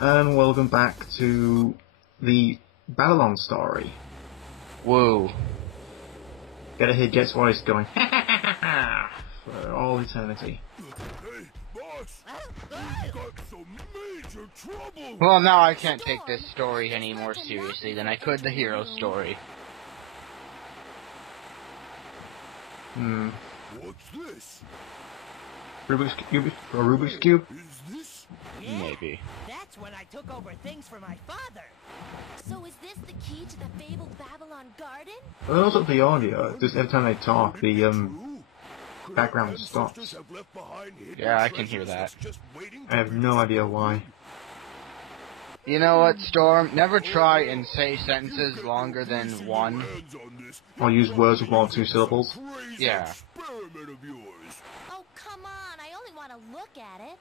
And welcome back to the Babylon story. Whoa. Gotta hear Jet's voice going for all eternity. Hey, boss! Got some major trouble! Well, now I can't take this story any more seriously than I could the hero story. What's this? Rubik's Cube? Is this? Maybe. That's when I took over things for my father. So is this the key to the fabled Babylon garden? Well, also the audio, just every time they talk, the background stops. Yeah, I can hear that. I have no idea why. You know what, Storm? Never try and say sentences longer than one. Or use words with more than 2 syllables. Yeah. Oh, come on. I only want to look at it.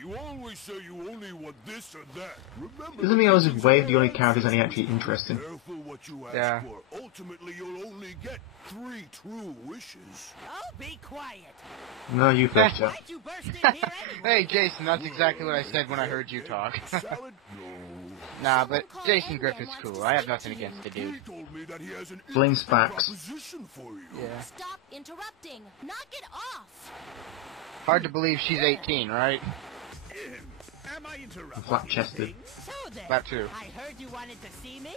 You always say you only want this or that. Remember, Doesn't mean I was Wave the only characters any actually interesting. Careful what you ask Yeah. for. Ultimately, you'll only get 3 true wishes. Oh, be quiet. No, you first, Jet. Why'd you burst in here anyway? Hey, Jason, that's exactly what I said when I heard you talk. Salad? No. Nah, but Jason Griffin's cool. I have nothing against the He dude. told me that he has an Flame interesting Spax. proposition for you. Yeah. Stop interrupting. Knock it off. Hard to believe she's 18, right? Am I interrupting? Flat-chested. So then, That too. I heard you wanted to see me?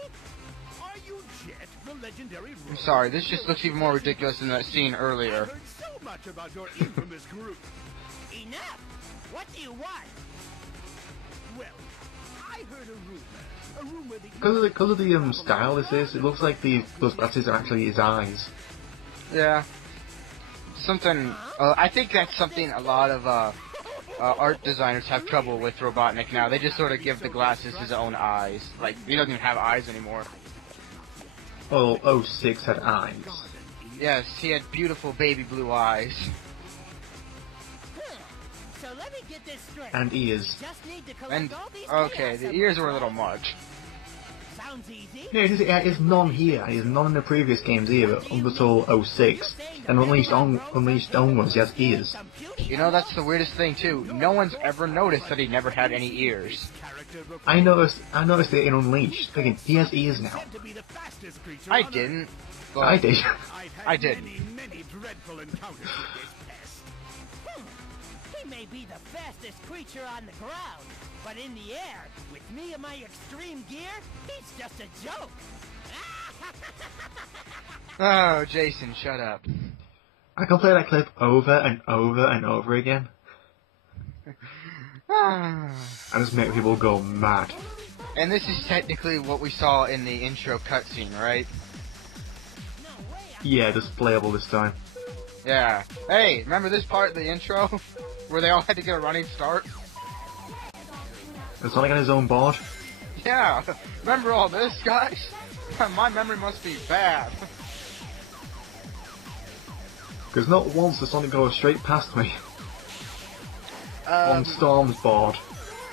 Are you Jet, the legendary I'm sorry, this just looks even more ridiculous than that scene I earlier. heard so much about your infamous group. Enough! What do you want? Well, I heard a rumor that Because of the style this is, it looks like those glasses are actually his eyes. Yeah. Something, I think that's something a lot of, art designers have trouble with Robotnik now. They just sort of give the glasses his own eyes. Like, he doesn't even have eyes anymore. Well, 06 had eyes. Yes, he had beautiful baby blue eyes. So let me get this straight. And ears. Just need to collect And, all these okay, chaos the ears were a little symbols. much. Sounds easy. Yeah, it's none here. It's none in the previous games either, up until 06. And Unleashed onwards, he has ears. You know, that's the weirdest thing, too. No one's ever noticed that he never had any ears. I noticed it in Unleashed, thinking, he has ears now. I didn't. But I did. I did. many dreadful encounters with this pest. He may be the fastest creature on the ground, but in the air, with me and my extreme gear, he's just a joke. Oh, Jason, shut up. I can play that clip over and over and over again. Ah. I just make people go mad. And this is technically what we saw in the intro cutscene, right? Yeah, just playable this time. Yeah. Hey, remember this part of the intro? Where they all had to get a running start? Is Sonic on his own board? Yeah. Remember all this, guys? My memory must be bad. Because not once does Sonic go straight past me. On Um, Storm's board.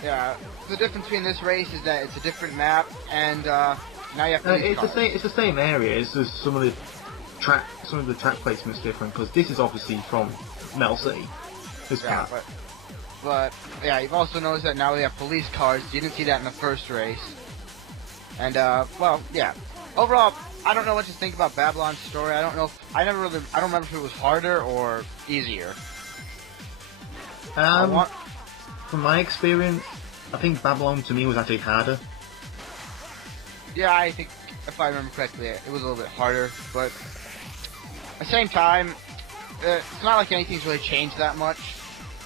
yeah. The difference between this race is that it's a different map, and now you have to It's the same area. It's just some of the track placement's different. Because this is obviously from Mel City. This Yeah, map. but yeah, you've also noticed that now we have police cars. You didn't see that in the first race. And well, yeah. Overall, I don't know what to think about Babylon's story. I don't know. I don't remember if it was harder or easier. From my experience, I think Babylon to me was actually harder. Yeah, I think if I remember correctly, it was a little bit harder. But at the same time, it's not like anything's really changed that much.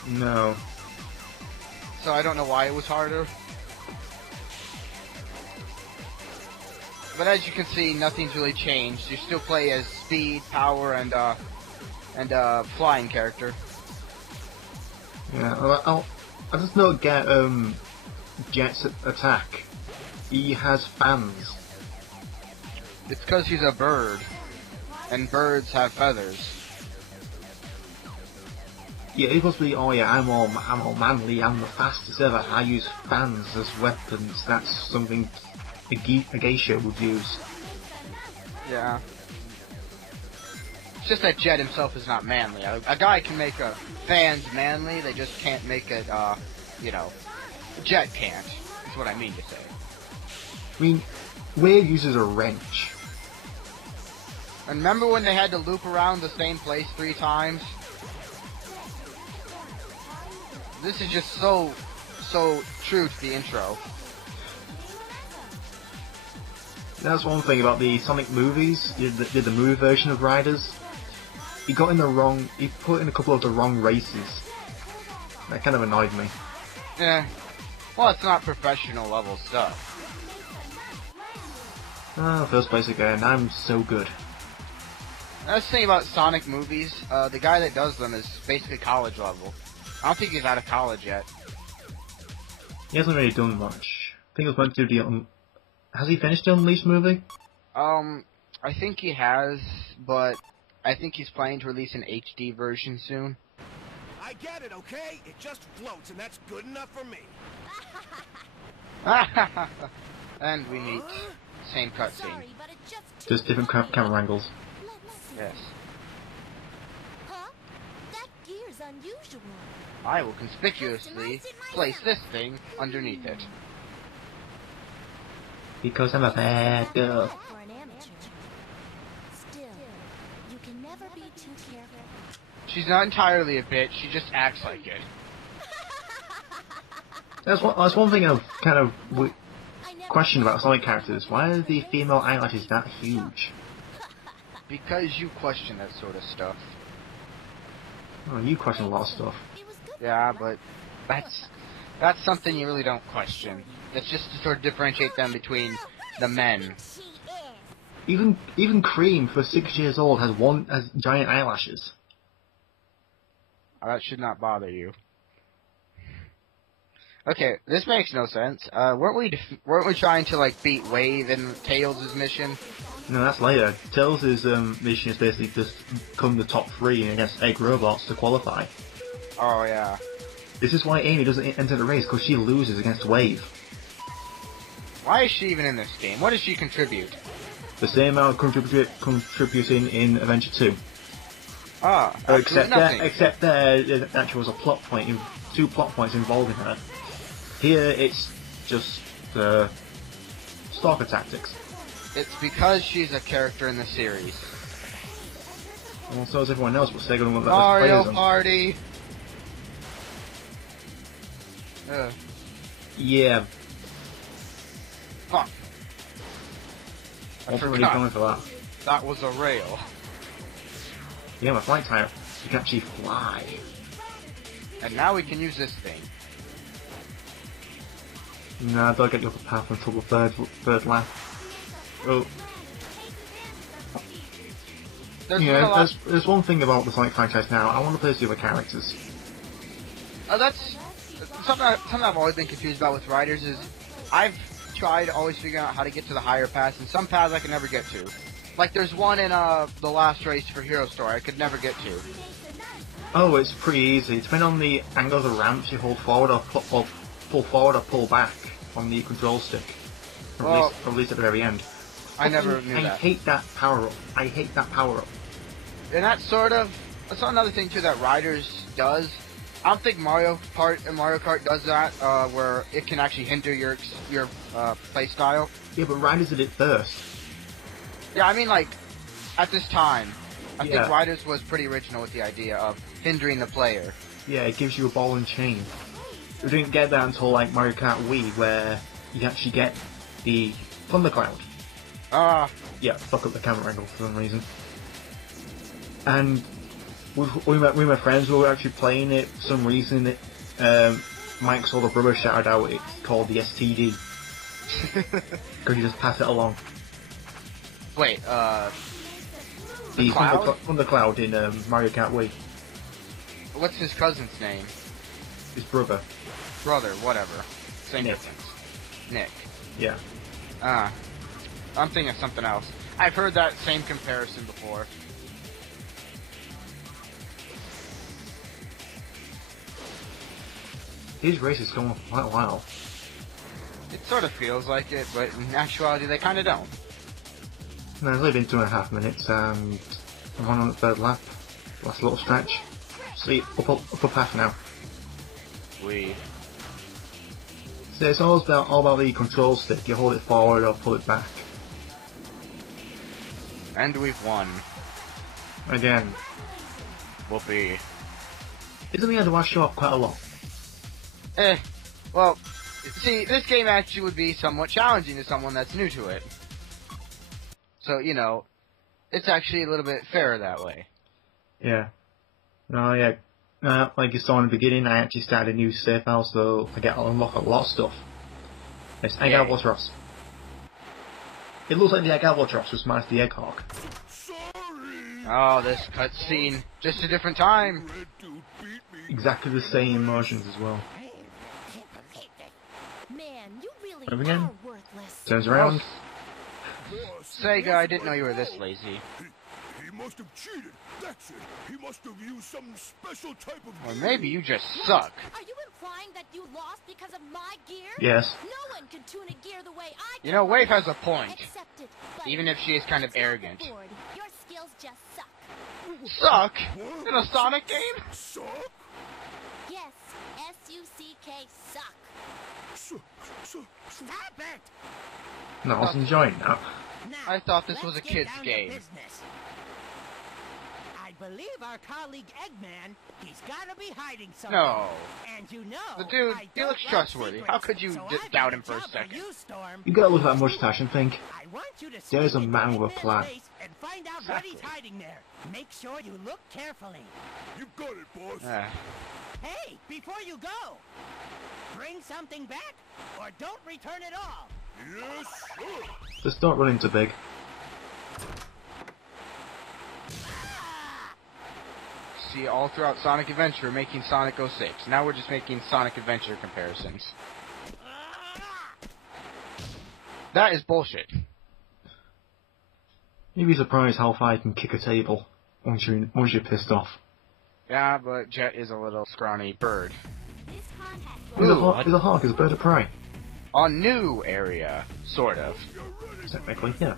No. So I don't know why it was harder. But as you can see, nothing's really changed. You still play as speed, power, and flying character. Yeah, I just know Jet's attack. He has fans. It's because he's a bird, and birds have feathers. Yeah, he must be. Oh yeah, I'm all manly. I'm the fastest ever. I use fans as weapons. That's something a geisha would use. Yeah. It's just that Jet himself is not manly. A guy can make fans manly, they just can't make it, you know, Jet can't. That's what I mean to say. I mean, Weir uses a wrench. And remember when they had to loop around the same place 3 times? This is just so true to the intro. That's one thing about the Sonic movies. Did the movie version of Riders. He put in a couple of the wrong races. That kind of annoyed me. Yeah. Well, it's not professional level stuff. First place again. I'm so good. That's the thing about Sonic movies. The guy that does them is basically college level. I don't think he's out of college yet. He hasn't really done much. I think he was meant to do the Has he finished the Unleashed movie? I think he has, but I think he's planning to release an HD version soon. I get it, okay? It just floats, and that's good enough for me. And we meet same cutscene. Sorry, but it just Just different camera angles. Yes. Huh? That gear's unusual. I will conspicuously place this thing underneath it. Because I'm a bad girl. For an amateur. Still, you can never be too careful. She's not entirely a bitch, she just acts like it. That's one thing I've kind of I never questioned about Sonic characters. Why are the female eyelashes that huge? Because you question that sort of stuff. Oh, you question a lot of stuff. It was good. Yeah, but that's something you really don't question. It's just to sort of differentiate them between the men. She is. Even Cream, for 6 years old, has giant eyelashes. That should not bother you. Okay, this makes no sense. Weren't we trying to like beat Wave in Tails' mission? No, that's later. Tails' mission is basically just come the top 3 against Egg Robots to qualify. Oh yeah. This is why Amy doesn't enter the race, because she loses against Wave. Why is she even in this game? What does she contribute? The same amount contributing in Adventure 2. Ah, Except nothing. there actually was a plot point, 2 plot points involving her. Here it's just stalker tactics. It's because she's a character in the series. Well, so is everyone else, but Sega don't let us Mario play them. Party! Yeah, Fuck. I wasn't really forgot. going for that. That was a rail. Yeah, my flight type, you can actually fly. And now we can use this thing. Nah, don't get the upper path until the third lap. Oh. There's Yeah, been a lot. there's one thing about the Sonic franchise now. I want to play as the other characters. That's something I've always been confused about with riders is I've tried always figuring out how to get to the higher paths, and some paths I can never get to. Like there's one in the last race for Hero Story I could never get to. Oh, it's pretty easy. Depending on the angle of the ramps, you hold forward or pull forward or pull back on the control stick. Or at least at the very end. I never knew I that. hate that power up. I hate that power up. And that's another thing too that Riders does. I don't think Mario Kart does that, where it can actually hinder your play style. Yeah, but Riders did it first. Yeah, I mean like at this time, I Yeah. think Riders was pretty original with the idea of hindering the player. Yeah, it gives you a ball and chain. We didn't get that until like Mario Kart Wii, where you actually get the thundercloud. Yeah, fuck up the camera angle for some reason. And we my friends who were actually playing it for some reason. Mike's older brother shouted out it's called the STD. Because you just pass it along. Wait, The Cloud? thundercloud in Mario Kart Wii. what's his cousin's name? His brother. Brother, whatever. Same Nick. difference. Nick. Yeah. I'm thinking of something else. I've heard that same comparison before. His race is going for quite a while. It sort of feels like it, but in actuality they kind of don't. No, it's only been 2.5 minutes and I'm on the third lap. Last little stretch. See, upper path now. So it's all about the control stick. You hold it forward or pull it back. And we've won. Again. Whoopee. Isn't the other one show up quite a lot? Well, see, this game actually would be somewhat challenging to someone that's new to it. So, you know, it's actually a little bit fairer that way. Yeah. No, yeah. Like you saw in the beginning, I actually started a new save file, so I get to unlock a lot of stuff. It's Egg Albatross. It looks like the Egg Albatross was minus the Egg Hawk. Oh, this cutscene. Just a different time. Exactly the same motions as well. Man, you really Move again. are worthless. Turns around. Sega, I didn't know you were this lazy. He must have cheated. That's it. He must have used some special type of Or maybe you just suck. Are you implying that you lost because of my gear? Yes. No one can tune a gear the way I can. You know, Wave has a point. Accept it, but Even if she is kind of arrogant. your skills just suck. Suck? In a Sonic game? suck. Yes, S-U-C-K, suck. Stop it! No, I was enjoying that. Now, I thought this was a let's get kid's down to game. business. I believe our colleague Eggman, he's gotta be hiding something. No. And you know, The dude, I he don't looks like trustworthy. secrets, How could you so I've doubt got him for a job second? you, Storm. You gotta look at that mustache and think, I want you to there's a sneak man into with a Eggman's plan. base and find out what he's hiding there. Make sure you look carefully. You got it, boss. Hey, before you go, bring something back or don't return at all. Yes, sir. just don't run into big. See, all throughout Sonic Adventure, we're making Sonic 06. Now we're just making Sonic Adventure comparisons. That is bullshit. You'd be surprised how far you can kick a table once you're pissed off. Yeah, but Jet is a little scrawny bird. This con has Is a hawk is a bird of prey. A new area, sort of. Technically, yeah.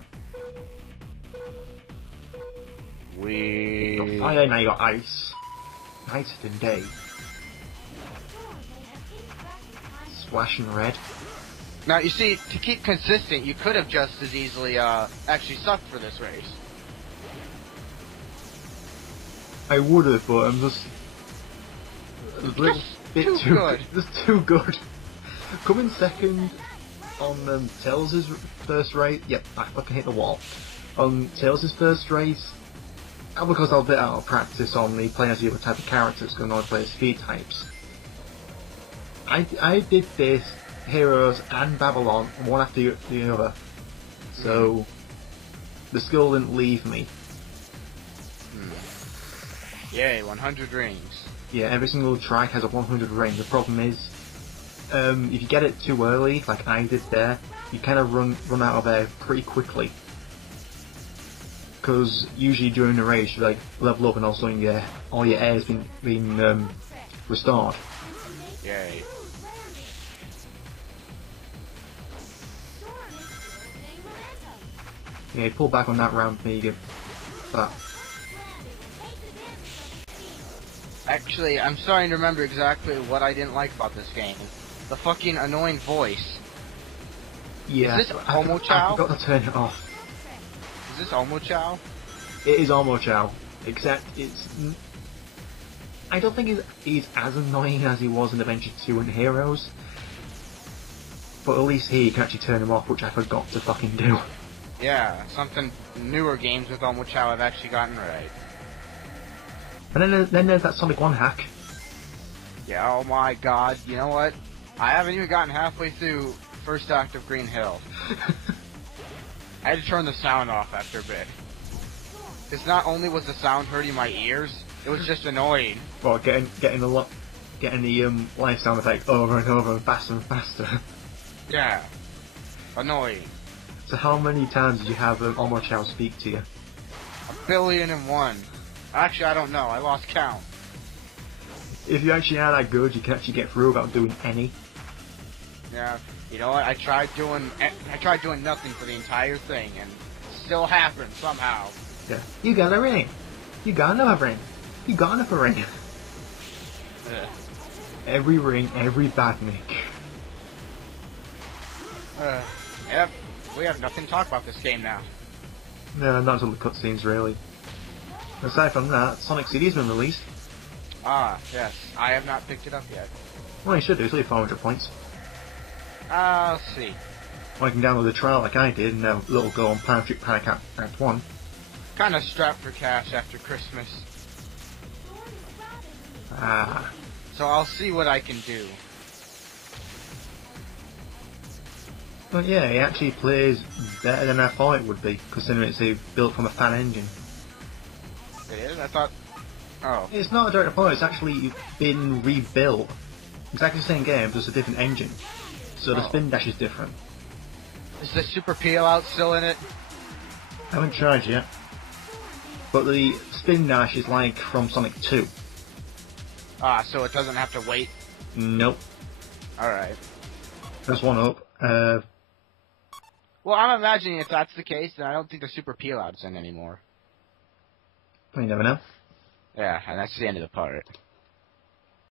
We... You got fire, now you got ice. Night and day. Splash and red. Now, you see, to keep consistent, you could have just as easily, actually sucked for this race. I would have, but I'm just a little bit too too good. Just too good. Coming second on Tails' first race. Yep, I fucking hit the wall. On Tails' first race, because I was a bit out of practice on the playing as the other type of characters, because I only play as speed types. I did this Heroes and Babylon one after the other, so the skill didn't leave me. Yay, 100 rings. Yeah, every single track has a 100 range. The problem is, if you get it too early, like I did there, you kind of run out of air pretty quickly. Because usually during the race, you like level up and also all your air's been restored. Yay. Yeah, you pull back on that ramp and you get that. Actually, I'm starting to remember exactly what I didn't like about this game. The fucking annoying voice. Yeah, Is this I Omo-Chow? forgot to turn it off. Is this Omo-Chow? It is Omo-Chow, except it's... I don't think he's as annoying as he was in Adventure 2 and Heroes. But at least here you can actually turn him off, which I forgot to fucking do. Yeah, something newer games with Omo-Chow have actually gotten right. And then there's that Sonic 1 hack. Yeah, oh my god, you know what? I haven't even gotten halfway through first act of Green Hill. I had to turn the sound off after a bit. Because not only was the sound hurting my ears, it was just annoying. Well, getting the live sound effect over and over and faster and faster. Yeah. Annoying. So how many times did you have Omo-Chow speak to you? 1,000,001,000,000. Actually, I don't know. I lost count. If you actually are that good, you can actually get through without doing any. Yeah. You know what? I tried doing nothing for the entire thing, and it still happened somehow. Yeah. You got a ring. You got another ring. You got another ring. Ugh. Every ring, every badnik. Yep. We have nothing to talk about this game now. No, not until the cutscenes, really. Aside from that, Sonic CD's been released. Ah, yes. I have not picked it up yet. Well, you should do. It's only 400 points. I'll see. Or you can download the trial like I did and have a little go on Pound Trip Panic Act 1. Kind of strapped for cash after Christmas. Ah. So I'll see what I can do. But yeah, it actually plays better than I thought it would be, considering it's built from a fan engine. It is? I thought... Oh. It's not a direct port, it's actually been rebuilt. Exactly the same game, just a different engine. So the spin dash is different. Is the super peel out still in it? I haven't tried yet. But the spin dash is like from Sonic 2. Ah, so it doesn't have to wait? Nope. Alright. That's one up. Well, I'm imagining if that's the case, then I don't think the super peel out's in anymore. You never know. Yeah, and that's the end of the part.